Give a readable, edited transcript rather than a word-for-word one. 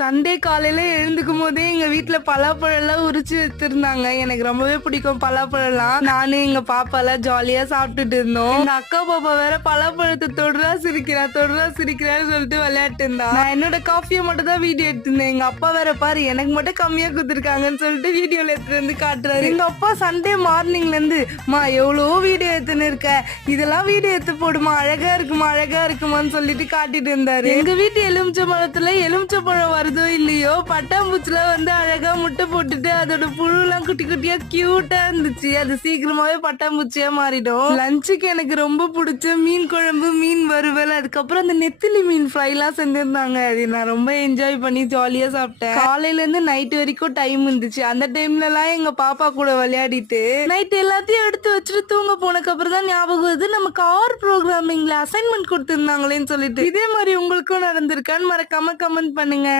Sunday காலையில எழுந்துக்கும் போதே எங்க வீட்ல பலாப்பழம் எல்லாம் உரிச்சு வச்சிருந்தாங்க. எனக்கு ரொம்பவே பிடிக்கும் பலாப்பழம்லாம். நானு எங்க பாப்பா எல்லாம் ஜாலியா சாப்பிட்டுட்டு இருந்தோம். எங்க அக்கா பாப்பா வேற பலாப்பழத்தை தொடுறா சிரிக்கிறான்னு சொல்லிட்டு விளையாட்டு இருந்தா. நான் என்னோட காஃபியை மட்டும் தான் வீடியோ எடுத்திருந்தேன். எங்க அப்பா வேற பாரு எனக்கு மட்டும் கம்மியா குடுத்துருக்காங்கன்னு சொல்லிட்டு வீடியோல எடுத்துட்டு வந்து காட்டுறாரு. எங்க அப்பா சண்டே மார்னிங்ல இருந்து எவ்வளவோ வீடியோ எடுத்துன்னு இருக்க, இதெல்லாம் வீடியோ எடுத்து போடுமா, அழகா இருக்குமான்னு சொல்லிட்டு காட்டிட்டு இருந்தாரு. எங்க வீட்டு எலுமிச்சை மரத்துல எலுமிச்சை பழம் வருதோ இல்லையோ, பட்டாம்பூச்சில வந்து அழகா முட்டை போட்டுட்டு அதோட புழுலாம் குட்டி குட்டியா கியூட்டா இருந்துச்சு. அது சீக்கிரமாவே பட்டாம்பூச்சியா மாறிடும். லஞ்சுக்கு எனக்கு ரொம்ப பிடிச்ச மீன் குழம்பு, மீன் வறுவல், அதுக்கப்புறம் அந்த நெத்திலி மீன் ஃப்ரை எல்லாம் செஞ்சிருந்தாங்க. அது நான் ரொம்ப என்ஜாய் பண்ணி ஜாலியா சாப்பிட்டேன். காலையில இருந்து நைட் வரைக்கும் டைம் இருந்துச்சு. அந்த டைம்ல எல்லாம் எங்க பாப்பா கூட விளையாடிட்டு நைட் எல்லாத்தையும் எடுத்து வச்சுட்டு தூங்க போனதுக்கு அப்புறம் தான் ஞாபகம் வருது நம்ம கார் ப்ரோக்ராமிங்ல அசைன்மெண்ட் கொடுத்திருந்தாங்களேன்னு சொல்லிட்டு. இதே மாதிரி உங்களுக்கும் நடந்திருக்கான்னு மறக்காம கமெண்ட் பண்ணுங்க.